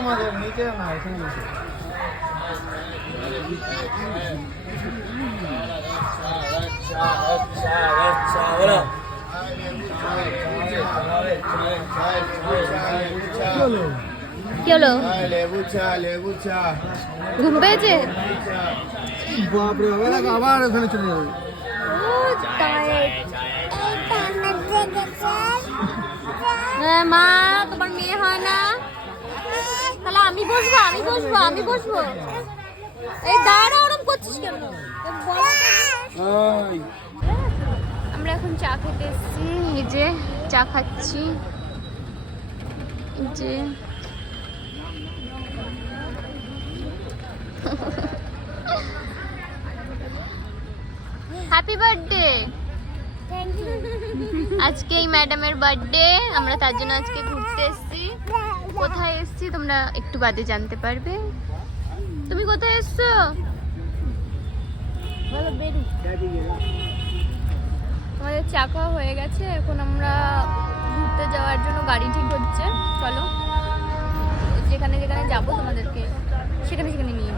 আমাদের নিচে না এখানে বসে। কি হলো? ঘুম পেয়েছে? বাপরে বাবা, আবার ওখানে চলে যাবে। মা তোমার মেয়ে হয় না? তাহলে আমি বসবো। এই দাঁড়া, ওরম করছিস কেন? আমরা এখন চা খেতে এসেছি, এই যে চা খাচ্ছি, এই যে হ্যাপি বার্থডে। আজকে এই ম্যাডামের বার্থডে, আমরা তার জন্য আজকে ঘুরতে এসেছি। কোথায় এসেছি তোমরা একটু বাদে জানতে পারবে। তুমি কোথায় এসছো? আমাদের চা খাওয়া হয়ে গেছে, এখন আমরা ঘুরতে যাওয়ার জন্য গাড়ি ঠিক হচ্ছে। চলো যেখানে যেখানে যাবো তোমাদেরকে সেখানে সেখানে নিয়ে